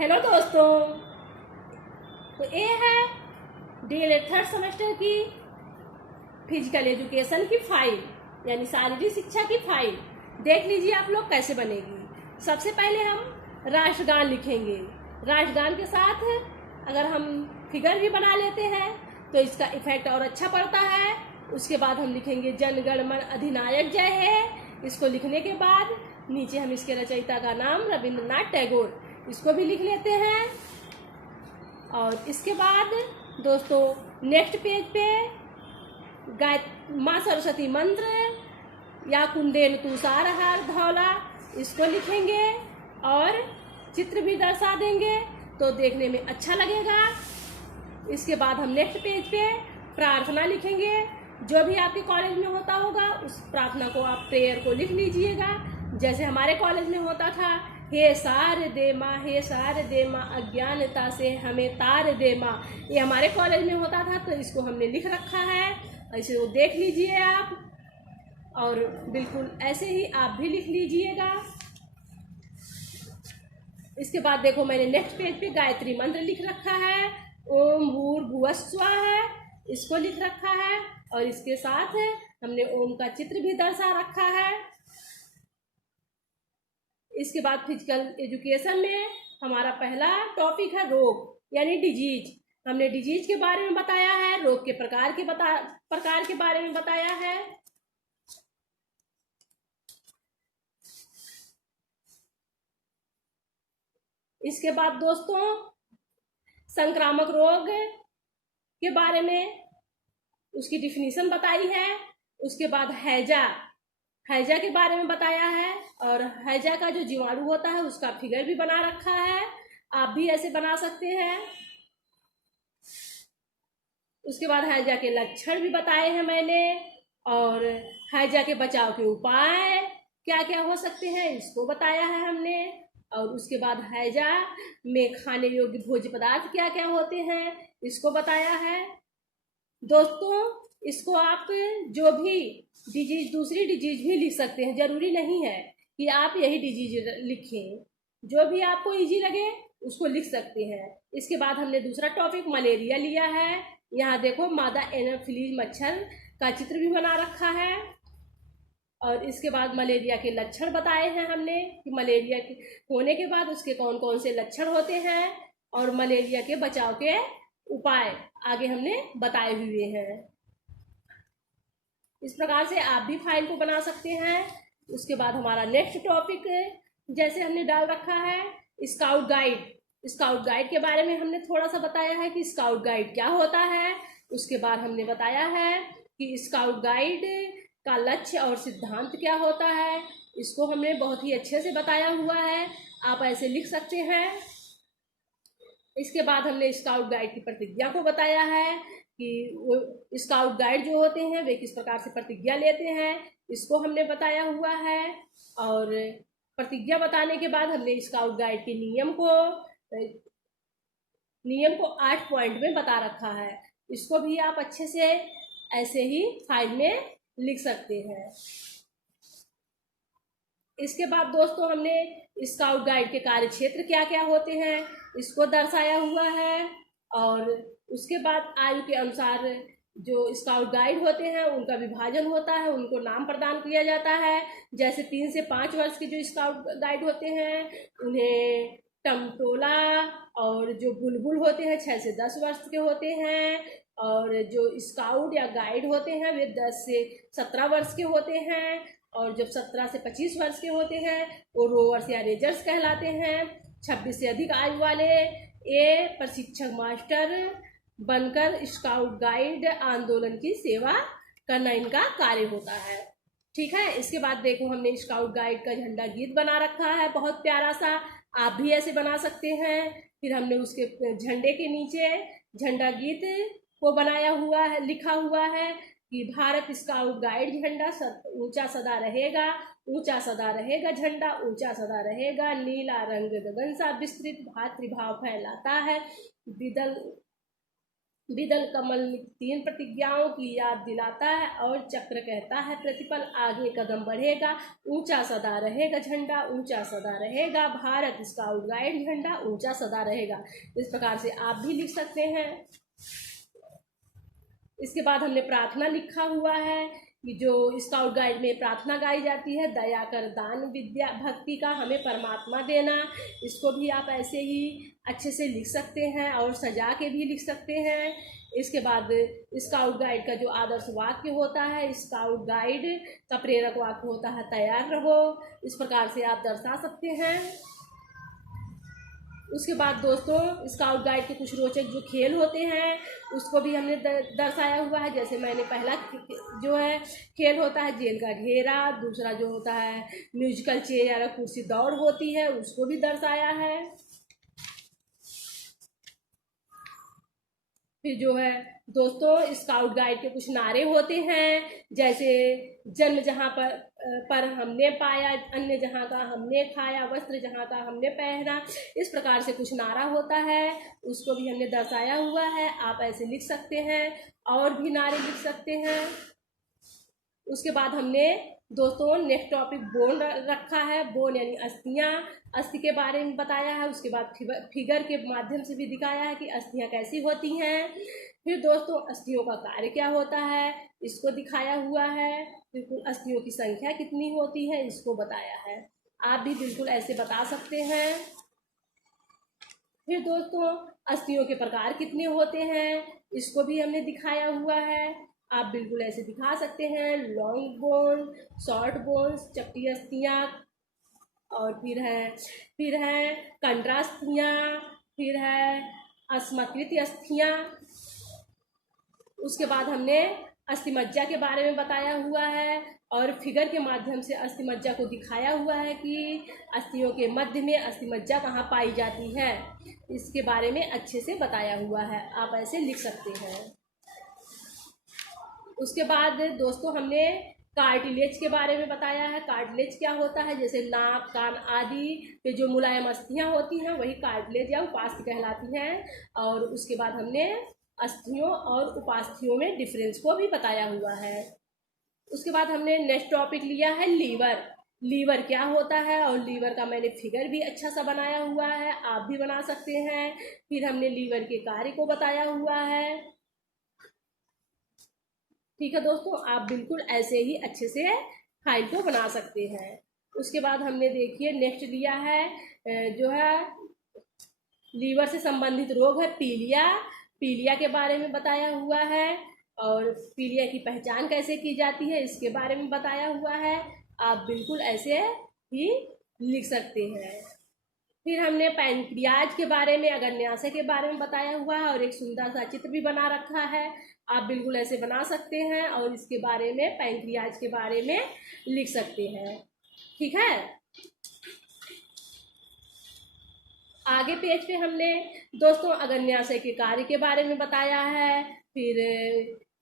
Hello दोस्तों। तो ये है डीएलएड थर्ड सेमेस्टर की फिजिकल एजुकेशन की फाइल, यानी शारीरिक शिक्षा की फाइल। देख लीजिए आप लोग कैसे बनेगी। सबसे पहले हम राष्ट्रगान लिखेंगे। राष्ट्रगान के साथ अगर हम फिगर भी बना लेते हैं तो इसका इफेक्ट और अच्छा पड़ता है। उसके बाद हम लिखेंगे जन गण मन अधिनायक जय है। इसको लिखने के बाद नीचे हम इसके रचयिता का नाम रविंद्रनाथ टैगोर, इसको भी लिख लेते हैं। और इसके बाद दोस्तों नेक्स्ट पेज पे माँ सरस्वती मंत्र या कुंदेन तुषार हार धौला, इसको लिखेंगे और चित्र भी दर्शा देंगे तो देखने में अच्छा लगेगा। इसके बाद हम नेक्स्ट पेज पे प्रार्थना लिखेंगे। जो भी आपके कॉलेज में होता होगा उस प्रार्थना को आप प्रेयर को लिख लीजिएगा। जैसे हमारे कॉलेज में होता था, हे सार दे माँ, हे सार दे माँ, अज्ञानता से हमें तार दे माँ। ये हमारे कॉलेज में होता था तो इसको हमने लिख रखा है, ऐसे वो देख लीजिए आप। और बिल्कुल ऐसे ही आप भी लिख लीजिएगा। इसके बाद देखो मैंने नेक्स्ट पेज पे गायत्री मंत्र लिख रखा है, ओम भूर्भुवः स्वः, इसको लिख रखा है। और इसके साथ हमने ओम का चित्र भी दर्शा रखा है। इसके बाद फिजिकल एजुकेशन में हमारा पहला टॉपिक है रोग यानी डिजीज। हमने डिजीज के बारे में बताया है, रोग के प्रकार के बारे में बताया है। इसके बाद दोस्तों संक्रामक रोग के बारे में उसकी डिफिनीशन बताई है। उसके बाद हैजा के बारे में बताया है। और हैजा का जो जीवाणु होता है उसका फिगर भी बना रखा है, आप भी ऐसे बना सकते हैं। उसके बाद हैजा के लक्षण भी बताए हैं मैंने, और हैजा के बचाव के उपाय क्या क्या हो सकते हैं इसको बताया है हमने। और उसके बाद हैजा में खाने योग्य भोज्य पदार्थ क्या क्या होते हैं इसको बताया है। दोस्तों इसको आप जो भी डिजीज, दूसरी डिजीज भी लिख सकते हैं, जरूरी नहीं है कि आप यही डिजीज लिखें, जो भी आपको इजी लगे उसको लिख सकते हैं। इसके बाद हमने दूसरा टॉपिक मलेरिया लिया है। यहाँ देखो मादा एनोफिलीज मच्छर का चित्र भी बना रखा है। और इसके बाद मलेरिया के लक्षण बताए हैं हमने कि मलेरिया होने के बाद उसके कौन कौन से लक्षण होते हैं, और मलेरिया के बचाव के उपाय आगे हमने बताए हुए हैं। इस प्रकार से आप भी फाइल को बना सकते हैं। उसके बाद हमारा नेक्स्ट टॉपिक जैसे हमने डाल रखा है स्काउट गाइड। स्काउट गाइड के बारे में हमने थोड़ा सा बताया है कि स्काउट गाइड क्या होता है। उसके बाद हमने बताया है कि स्काउट गाइड का लक्ष्य और सिद्धांत क्या होता है, इसको हमने बहुत ही अच्छे से बताया हुआ है, आप ऐसे लिख सकते हैं। इसके बाद हमने स्काउट गाइड की प्रतिज्ञा को बताया है कि वो स्काउट गाइड जो होते हैं वे किस प्रकार से प्रतिज्ञा लेते हैं, इसको हमने बताया हुआ है। और प्रतिज्ञा बताने के बाद हमने स्काउट गाइड के नियम को 8 पॉइंट में बता रखा है, इसको भी आप अच्छे से ऐसे ही फाइल में लिख सकते हैं। इसके बाद दोस्तों हमने स्काउट गाइड के कार्य क्षेत्र क्या क्या होते हैं इसको दर्शाया हुआ है। और उसके बाद आयु के अनुसार जो स्काउट गाइड होते हैं उनका विभाजन होता है, उनको नाम प्रदान किया जाता है। जैसे 3 से 5 वर्ष के जो स्काउट गाइड होते हैं उन्हें टमटोला, और जो बुलबुल होते हैं 6 से 10 वर्ष के होते हैं, और जो स्काउट या गाइड होते हैं वे 10 से 17 वर्ष के होते हैं, और जब 17 से 25 वर्ष के होते हैं वो रोवर्स या रेंजर्स कहलाते हैं। 26 से अधिक आयु वाले ये प्रशिक्षक मास्टर बनकर स्काउट गाइड आंदोलन की सेवा करना इनका कार्य होता है। ठीक है। इसके बाद देखो हमने स्काउट गाइड का झंडा गीत बना रखा है, बहुत प्यारा सा, आप भी ऐसे बना सकते हैं। फिर हमने उसके झंडे के नीचे झंडा गीत को बनाया हुआ है, लिखा हुआ है कि भारत स्काउट गाइड झंडा ऊंचा सदा रहेगा, ऊंचा सदा रहेगा झंडा, ऊंचा सदा रहेगा, नीला रंग गगन सा विस्तृत भातृभाव फैलाता है, बिदल कमल 3 प्रतिज्ञाओं की याद दिलाता है और चक्र कहता है प्रतिपल आगे कदम बढ़ेगा, ऊंचा सदा रहेगा झंडा, ऊंचा सदा रहेगा भारत स्काउट गाइड झंडा ऊंचा सदा रहेगा। इस प्रकार से आप भी लिख सकते हैं। इसके बाद हमने प्रार्थना लिखा हुआ है कि जो स्काउट गाइड में प्रार्थना गाई जाती है, दया कर दान विद्या भक्ति का हमें परमात्मा देना, इसको भी आप ऐसे ही अच्छे से लिख सकते हैं और सजा के भी लिख सकते हैं। इसके बाद स्काउट गाइड का जो आदर्श वाक्य होता है, स्काउट गाइड का प्रेरक वाक्य होता है तैयार रहो, इस प्रकार से आप दर्शा सकते हैं। उसके बाद दोस्तों स्काउट गाइड के कुछ रोचक जो खेल होते हैं उसको भी हमने दर्शाया हुआ है। जैसे मैंने पहला जो है खेल होता है जेल का घेरा, दूसरा जो होता है म्यूजिकल चेयर या कुर्सी दौड़ होती है उसको भी दर्शाया है। फिर जो है दोस्तों स्काउट गाइड के कुछ नारे होते हैं, जैसे जन्म जहाँ पर हमने पाया, अन्य जहाँ का हमने खाया, वस्त्र जहाँ का हमने पहना, इस प्रकार से कुछ नारा होता है, उसको भी हमने दर्शाया हुआ है। आप ऐसे लिख सकते हैं और भी नारे लिख सकते हैं। उसके बाद हमने दोस्तों नेक्स्ट टॉपिक बोन रखा है। बोन यानी अस्थियाँ, अस्थि के बारे में बताया है। उसके बाद फिगर के माध्यम से भी दिखाया है कि अस्थियाँ कैसी होती हैं। फिर दोस्तों अस्थियों का कार्य क्या होता है इसको दिखाया हुआ है। बिल्कुल अस्थियों की संख्या कितनी होती है इसको बताया है। आप भी बिल्कुल ऐसे बता सकते हैं। फिर दोस्तों अस्थियों के प्रकार कितने होते हैं इसको भी हमने दिखाया हुआ है। आप बिल्कुल ऐसे दिखा सकते हैं, लॉन्ग बोन, शॉर्ट बोन्स, चपटी अस्थियाँ, और फिर है कंट्रास्थियाँ, फिर है अस्मकृत अस्थियाँ। उसके बाद हमने अस्थिमज्जा के बारे में बताया हुआ है और फिगर के माध्यम से अस्थिमज्जा को दिखाया हुआ है कि अस्थियों के मध्य में अस्थिमज्जा कहाँ पाई जाती है, इसके बारे में अच्छे से बताया हुआ है। आप ऐसे लिख सकते हैं। उसके बाद दोस्तों हमने कार्टिलेज के बारे में बताया है। कार्टिलेज क्या होता है, जैसे नाक, कान आदि पे जो मुलायम अस्थियाँ होती हैं वही कार्टिलेज या उपास्थि कहलाती हैं। और उसके बाद हमने अस्थियों और उपास्थियों में डिफरेंस को भी बताया हुआ है। उसके बाद हमने नेक्स्ट टॉपिक लिया है लीवर। लीवर क्या होता है और लीवर का मैंने फिगर भी अच्छा सा बनाया हुआ है, आप भी बना सकते हैं। फिर हमने लीवर के कार्य को बताया हुआ है। ठीक है दोस्तों, आप बिल्कुल ऐसे ही अच्छे से फाइल को बना सकते हैं। उसके बाद हमने देखिए नेक्स्ट लिया है जो है लीवर से संबंधित रोग है पीलिया। पीलिया के बारे में बताया हुआ है और पीलिया की पहचान कैसे की जाती है इसके बारे में बताया हुआ है। आप बिल्कुल ऐसे ही लिख सकते हैं। फिर हमने पैंक्रियाज के बारे में, अग्न्याशय के बारे में बताया हुआ है और एक सुंदर सा चित्र भी बना रखा है। आप बिल्कुल ऐसे बना सकते हैं और इसके बारे में, पैंक्रियाज के बारे में लिख सकते हैं। ठीक है, आगे पेज पे हमने दोस्तों अग्न्याशय के कार्य के बारे में बताया है। फिर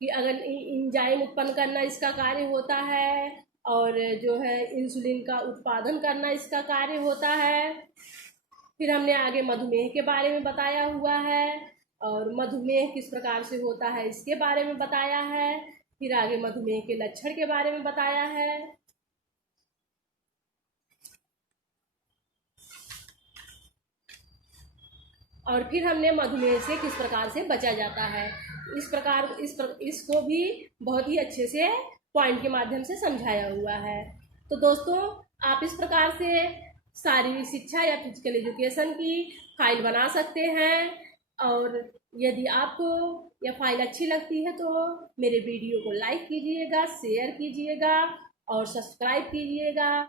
कि अगर एंजाइम उत्पन्न करना इसका कार्य होता है और जो है इंसुलिन का उत्पादन करना इसका कार्य होता है। फिर हमने आगे मधुमेह के बारे में बताया हुआ है और मधुमेह किस प्रकार से होता है इसके बारे में बताया है। फिर आगे मधुमेह के लक्षण के बारे में बताया है। और फिर हमने मधुमेह से किस प्रकार से बचा जाता है इसको भी बहुत ही अच्छे से पॉइंट के माध्यम से समझाया हुआ है। तो दोस्तों आप इस प्रकार से शारीरिक शिक्षा या फिजिकल एजुकेशन की फाइल बना सकते हैं। और यदि आपको यह फाइल अच्छी लगती है तो मेरे वीडियो को लाइक कीजिएगा, शेयर कीजिएगा और सब्सक्राइब कीजिएगा।